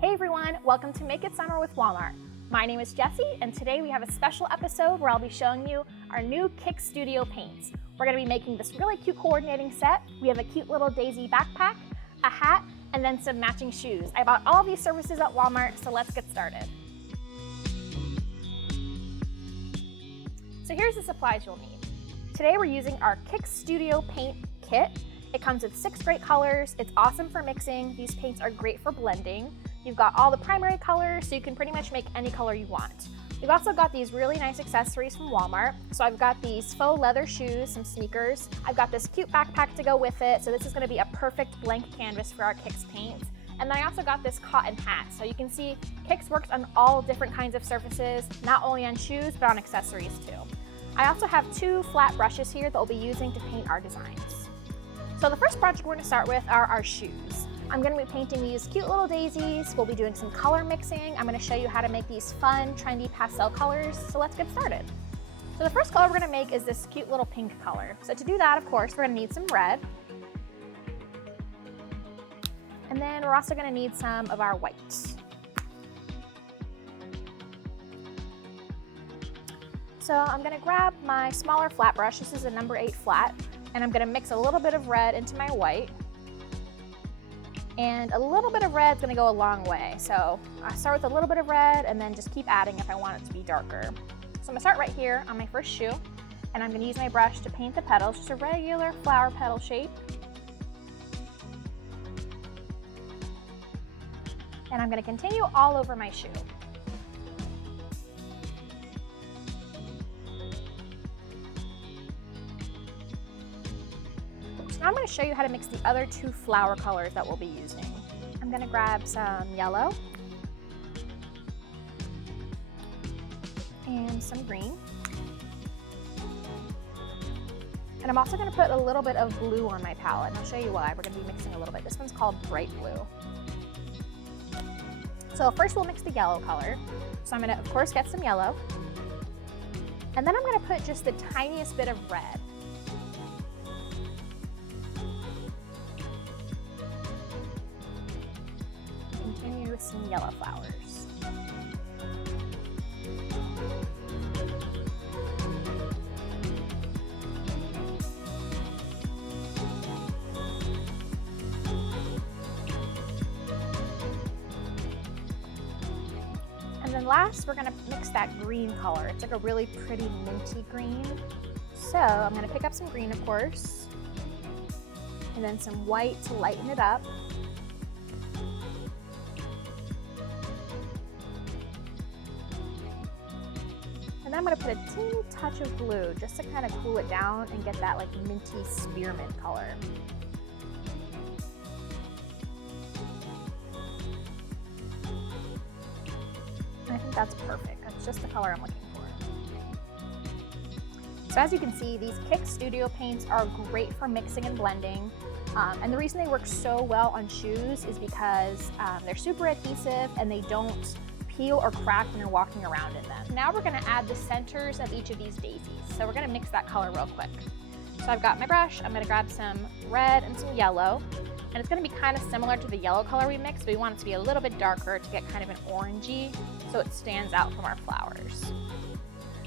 Hey everyone, welcome to Make It Summer with Walmart. My name is Jessie, and today we have a special episode where I'll be showing you our new Kick Studio paints. We're going to be making this really cute coordinating set. We have a cute little daisy backpack, a hat, and then some matching shoes. I bought all these services at Walmart, so let's get started. So here's the supplies you'll need. Today we're using our Kick Studio paint kit. It comes with 6 great colors. It's awesome for mixing. These paints are great for blending. You've got all the primary colors, so you can pretty much make any color you want. We've also got these really nice accessories from Walmart. So I've got these faux leather shoes, some sneakers. I've got this cute backpack to go with it. So this is gonna be a perfect blank canvas for our Kicks paints. And then I also got this cotton hat. So you can see Kicks works on all different kinds of surfaces, not only on shoes, but on accessories too. I also have 2 flat brushes here that we'll be using to paint our designs. So the first project we're gonna start with are our shoes. I'm gonna be painting these cute little daisies. We'll be doing some color mixing. I'm gonna show you how to make these fun, trendy pastel colors. So let's get started. So the first color we're gonna make is this cute little pink color. So to do that, of course, we're gonna need some red. And then we're also gonna need some of our white. So I'm gonna grab my smaller flat brush. This is a number 8 flat. And I'm gonna mix a little bit of red into my white. And a little bit of red is gonna go a long way. So I start with a little bit of red and then just keep adding if I want it to be darker. So I'm gonna start right here on my first shoe, and I'm gonna use my brush to paint the petals, just a regular flower petal shape. And I'm gonna continue all over my shoe. Now I'm going to show you how to mix the other 2 flower colors that we'll be using. I'm going to grab some yellow and some green. And I'm also going to put a little bit of blue on my palette, and I'll show you why. We're going to be mixing a little bit. This one's called Bright Blue. So first we'll mix the yellow color. So I'm going to, of course, get some yellow. And then I'm going to put just the tiniest bit of red. Continue with some yellow flowers. And then last, we're gonna mix that green color. It's like a really pretty minty green. So I'm gonna pick up some green, of course, and then some white to lighten it up. And then I'm gonna put a teeny touch of blue just to kind of cool it down and get that like minty spearmint color. And I think that's perfect. That's just the color I'm looking for. So as you can see, these Kick Studio paints are great for mixing and blending. And the reason they work so well on shoes is because they're super adhesive and they don't peel or crack when you're walking around in them. Now we're gonna add the centers of each of these daisies. So we're gonna mix that color real quick. So I've got my brush, I'm gonna grab some red and some yellow, and it's gonna be kind of similar to the yellow color we mixed, but we want it to be a little bit darker to get kind of an orangey so it stands out from our flowers.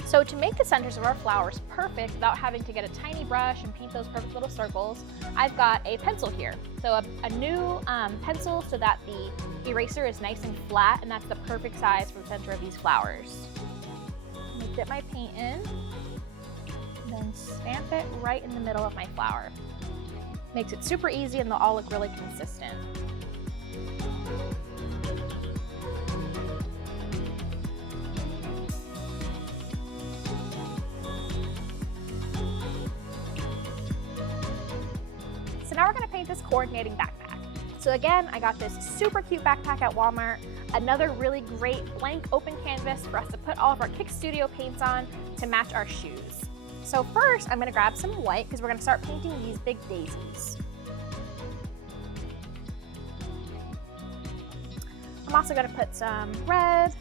So to make the centers of our flowers perfect without having to get a tiny brush and paint those perfect little circles, I've got a pencil here. So a new pencil so that the eraser is nice and flat, and that's the perfect size for the center of these flowers. I'm gonna dip my paint in, and then stamp it right in the middle of my flower. Makes it super easy and they'll all look really consistent. So now we're gonna paint this coordinating backpack. So again, I got this super cute backpack at Walmart, another really great blank open canvas for us to put all of our Kick Studio paints on to match our shoes. So first, I'm gonna grab some white because we're gonna start painting these big daisies. I'm also gonna put some red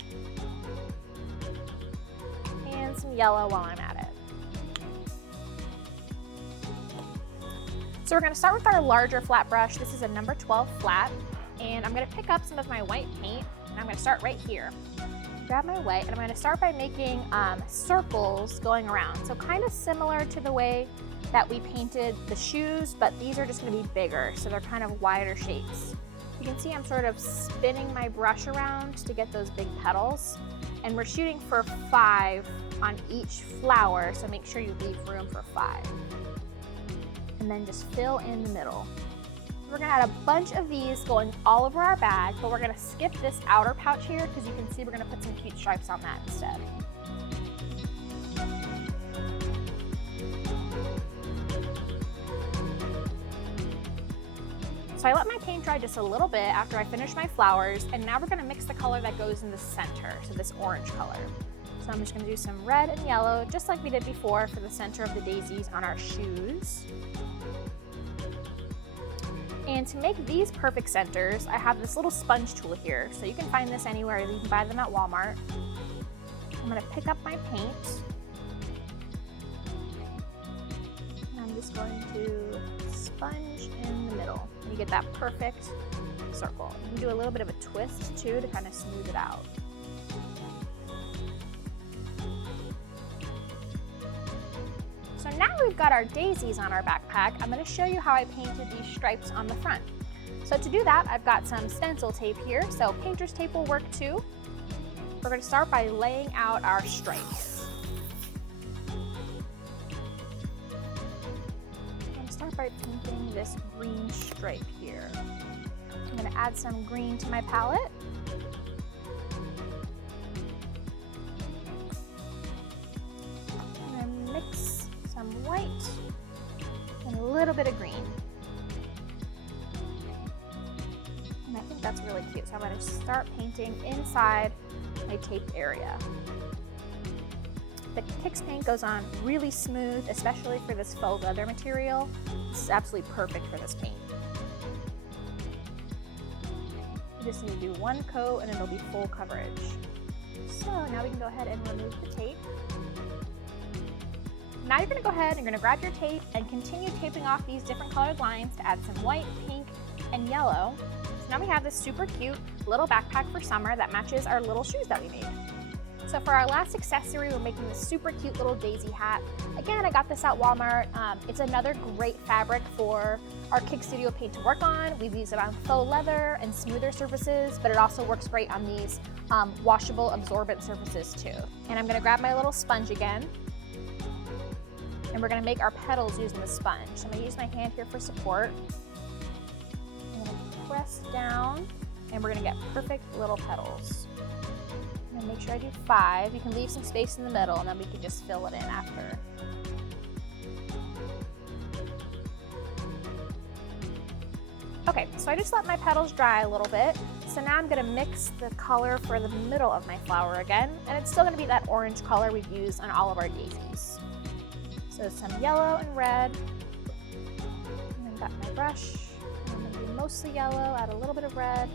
and some yellow while I'm at it. So we're going to start with our larger flat brush. This is a number 12 flat. And I'm gonna pick up some of my white paint, and I'm gonna start right here. Grab my white, and I'm gonna start by making circles going around. So kind of similar to the way that we painted the shoes, but these are just gonna be bigger, so they're kind of wider shapes. You can see I'm sort of spinning my brush around to get those big petals, and we're shooting for 5 on each flower, so make sure you leave room for 5. And then just fill in the middle. We're gonna add a bunch of these going all over our bag, but we're gonna skip this outer pouch here because you can see we're gonna put some cute stripes on that instead. So I let my paint dry just a little bit after I finished my flowers, and now we're gonna mix the color that goes in the center, so this orange color. So I'm just gonna do some red and yellow, just like we did before for the center of the daisies on our shoes. And to make these perfect centers, I have this little sponge tool here. So you can find this anywhere, you can buy them at Walmart. I'm gonna pick up my paint. And I'm just going to sponge in the middle. And you get that perfect circle. You can do a little bit of a twist too to kind of smooth it out. So now we've got our daisies on our backpack, I'm going to show you how I painted these stripes on the front. So to do that, I've got some stencil tape here, so painter's tape will work too. We're going to start by laying out our stripes. I'm going to start by painting this green stripe here. I'm going to add some green to my palette. I'm going to mix some white and a little bit of green. And I think that's really cute. So I'm going to start painting inside my taped area. The Kix paint goes on really smooth, especially for this faux leather material. This is absolutely perfect for this paint. You just need to do one coat and it'll be full coverage. So now we can go ahead and remove the tape. Now you're gonna go ahead and you're gonna grab your tape and continue taping off these different colored lines to add some white, pink, and yellow. So now we have this super cute little backpack for summer that matches our little shoes that we made. So for our last accessory, we're making this super cute little daisy hat. Again, I got this at Walmart. It's another great fabric for our Kix Studio paint to work on. We've used it on faux leather and smoother surfaces, but it also works great on these washable, absorbent surfaces too. And I'm gonna grab my little sponge again, and we're gonna make our petals using the sponge. So I'm gonna use my hand here for support. I'm gonna press down, and we're gonna get perfect little petals. I'm gonna make sure I do 5. You can leave some space in the middle, and then we can just fill it in after. Okay, so I just let my petals dry a little bit. So now I'm gonna mix the color for the middle of my flower again, and it's still gonna be that orange color we've used on all of our daisies. So some yellow and red, and I've got my brush. I'm going to do mostly yellow, add a little bit of red.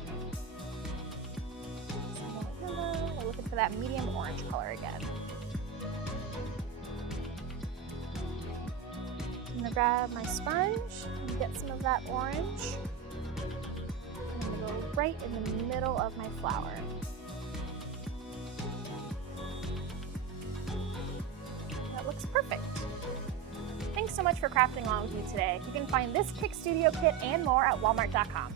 Some more yellow. We're looking for that medium orange color again. I'm going to grab my sponge and get some of that orange. I'm going to go right in the middle of my flower. That looks perfect. Thanks so much for crafting along with me today. You can find this Kix Studio kit and more at walmart.com.